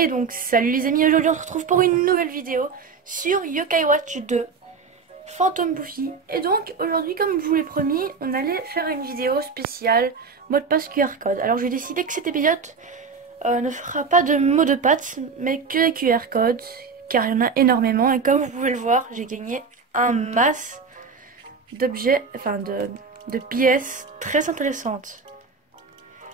Et donc salut les amis, aujourd'hui on se retrouve pour une nouvelle vidéo sur Yokai Watch 2 Phantom Buffy. Et donc aujourd'hui, comme je vous l'ai promis, on allait faire une vidéo spéciale mot de passe QR code. Alors j'ai décidé que cet épisode ne fera pas de mot de passe mais que des QR codes, car il y en a énormément. Et comme vous pouvez le voir, j'ai gagné un masse d'objets, enfin de pièces très intéressantes.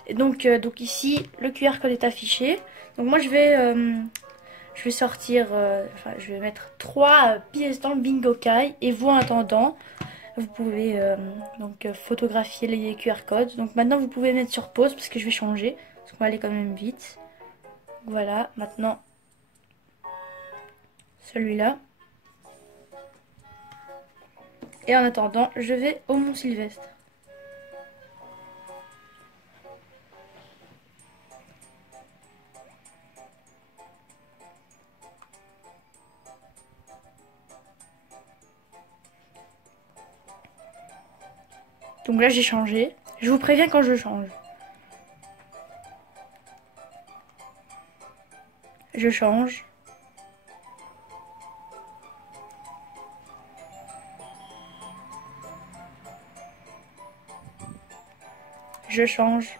Et donc ici le QR code est affiché. Donc moi je vais sortir, enfin je vais mettre 3 pièces dans le bingo kai. Et vous, en attendant, vous pouvez photographier les QR codes. Donc maintenant vous pouvez mettre sur pause parce que je vais changer, parce qu'on va aller quand même vite. Voilà, maintenant celui-là. Et en attendant, je vais au Mont Sylvestre. Donc là j'ai changé. Je vous préviens quand je change. Je change. Je change.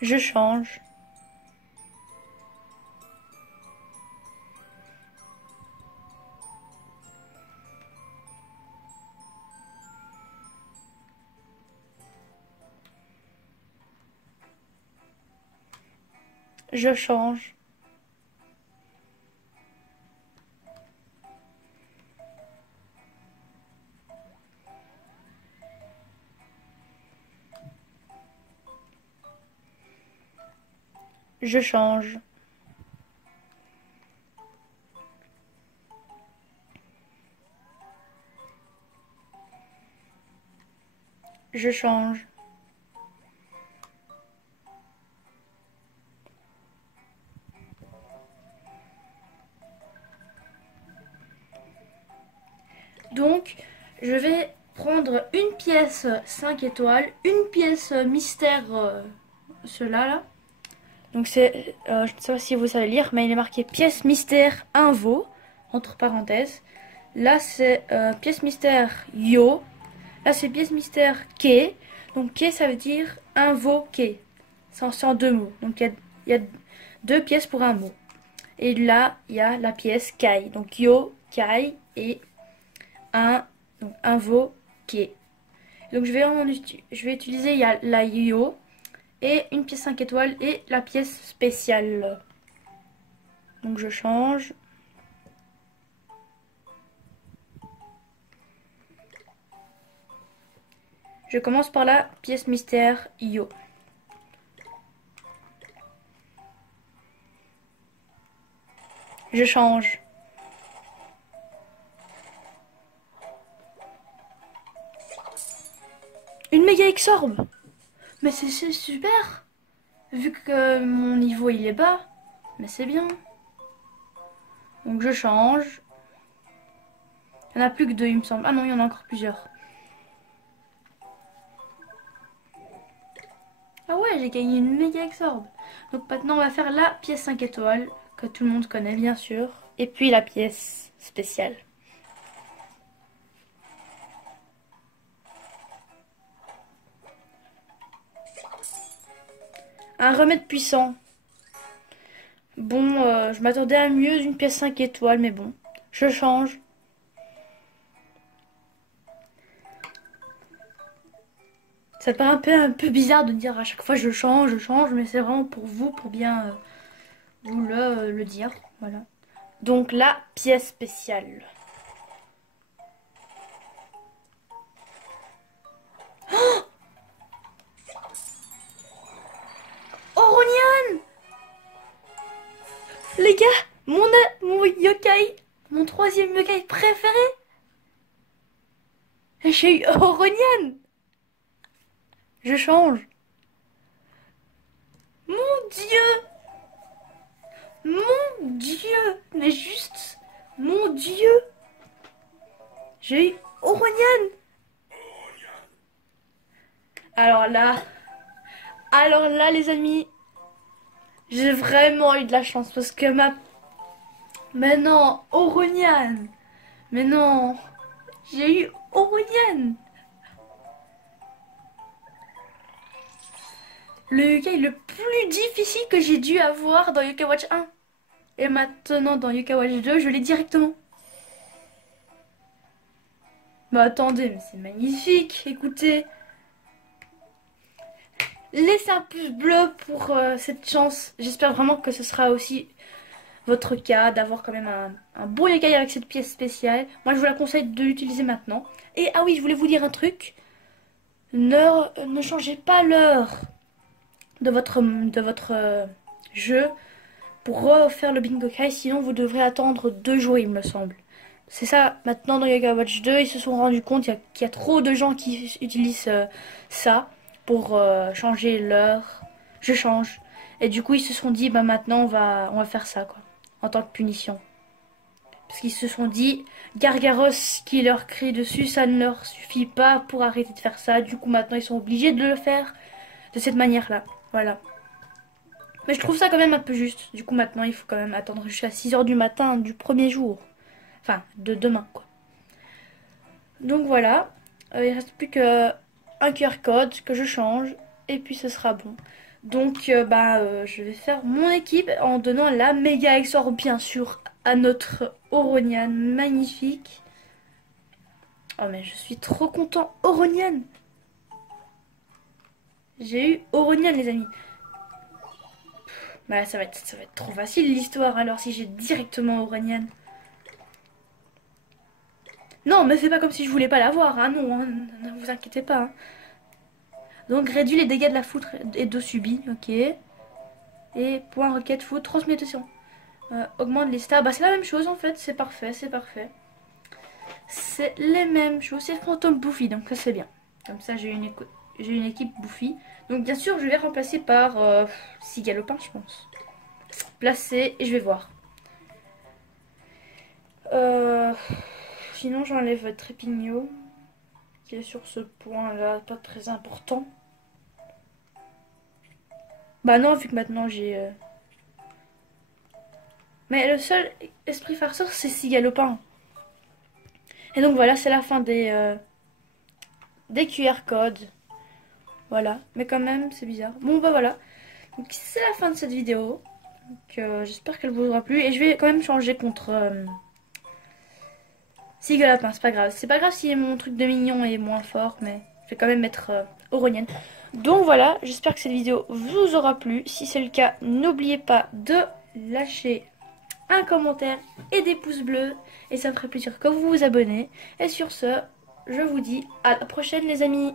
Je change. Je change. Je change. Je change. Donc, je vais prendre une pièce 5 étoiles, une pièce mystère, cela là. Donc c'est, je ne sais pas si vous savez lire, mais il est marqué pièce mystère invo, entre parenthèses. Là c'est pièce mystère yo. Là c'est pièce mystère ke. Donc ke ça veut dire invoquer. C'est en 2 mots. Donc il y a 2 pièces pour un mot. Et là il y a la pièce kai. Donc yo, kai et donc invoquer. Donc je vais utiliser, il y a la yo et une pièce 5 étoiles et la pièce spéciale. Donc je change. Je commence par la pièce mystère yo. Je change. Une méga exorbe. Mais c'est super. Vu que mon niveau il est bas. Mais c'est bien. Donc je change. Il n'y en a plus que 2 il me semble. Ah non, il y en a encore plusieurs. Ah ouais, j'ai gagné une méga exorbe. Donc maintenant on va faire la pièce 5 étoiles. Que tout le monde connaît bien sûr. Et puis la pièce spéciale. Un remède puissant. Bon, je m'attendais à mieux d'une pièce 5 étoiles, mais bon. Je change. Ça paraît un peu bizarre de dire à chaque fois je change, mais c'est vraiment pour vous, pour bien vous le dire. Voilà. Donc la pièce spéciale. Oh, Ronian! Les gars, mon yokai, mon troisième yokai préféré. Et j'ai eu Oronian. Je change. Mon Dieu. Mon Dieu. Mais juste, mon Dieu. J'ai eu Oronian. Alors là les amis, j'ai vraiment eu de la chance parce que Mais non, Oronian. Mais non, j'ai eu Oronian. Le yokai le plus difficile que j'ai dû avoir dans Yokai Watch 1. Et maintenant dans Yokai Watch 2, je l'ai directement. Mais attendez, mais c'est magnifique, écoutez. Laissez un pouce bleu pour cette chance. J'espère vraiment que ce sera aussi votre cas, d'avoir quand même un bon yokai avec cette pièce spéciale. Moi je vous la conseille de l'utiliser maintenant. Et ah oui, je voulais vous dire un truc. Ne changez pas l'heure de votre jeu pour refaire le bingo kai, sinon vous devrez attendre 2 jours il me semble. C'est ça, maintenant dans Yokai Watch 2, ils se sont rendus compte qu'il y a trop de gens qui utilisent ça pour changer l'heure. Je change. Et du coup ils se sont dit, bah maintenant on va faire ça quoi, en tant que punition. Parce qu'ils se sont dit, Gargaros qui leur crie dessus, ça ne leur suffit pas pour arrêter de faire ça. Du coup maintenant ils sont obligés de le faire de cette manière-là. Voilà. Mais je trouve ça quand même un peu juste. Du coup maintenant il faut quand même attendre jusqu'à 6 h du matin du premier jour. Enfin, de demain quoi. Donc voilà. Il ne reste plus qu'un QR code que je change. Et puis ce sera bon. Donc je vais faire mon équipe en donnant la méga exor bien sûr à notre Oronian magnifique. Oh mais je suis trop content. Oronian. J'ai eu Oronian les amis. Bah ça va être trop facile l'histoire alors si j'ai directement Oronian. Non mais c'est pas comme si je voulais pas l'avoir, hein, non, hein, ne vous inquiétez pas. Hein. Donc réduit les dégâts de la foudre et d'eau subis, ok. Et point roquette foudre, transmutation. Augmente les stars, bah c'est la même chose en fait, c'est parfait, c'est parfait. C'est les mêmes choses, c'est Phantom Bouffi, donc ça c'est bien. Comme ça j'ai une équipe Bouffi. Donc bien sûr je vais remplacer par Cigalopin je pense. Placer et je vais voir. Sinon j'enlève Trépigno qui est sur ce point là, pas très important. Bah non vu que maintenant j'ai... Mais le seul esprit farceur c'est Cigalopin. Et donc voilà c'est la fin des QR codes. Voilà, mais quand même c'est bizarre. Bon bah voilà, donc c'est la fin de cette vidéo. Donc j'espère qu'elle vous aura plu. Et je vais quand même changer contre Cigalopin, c'est pas grave. C'est pas grave si mon truc de mignon est moins fort, mais je vais quand même mettre Oronian. Donc voilà, j'espère que cette vidéo vous aura plu. Si c'est le cas, n'oubliez pas de lâcher un commentaire et des pouces bleus. Et ça me ferait plaisir que vous vous abonnez. Et sur ce, je vous dis à la prochaine les amis.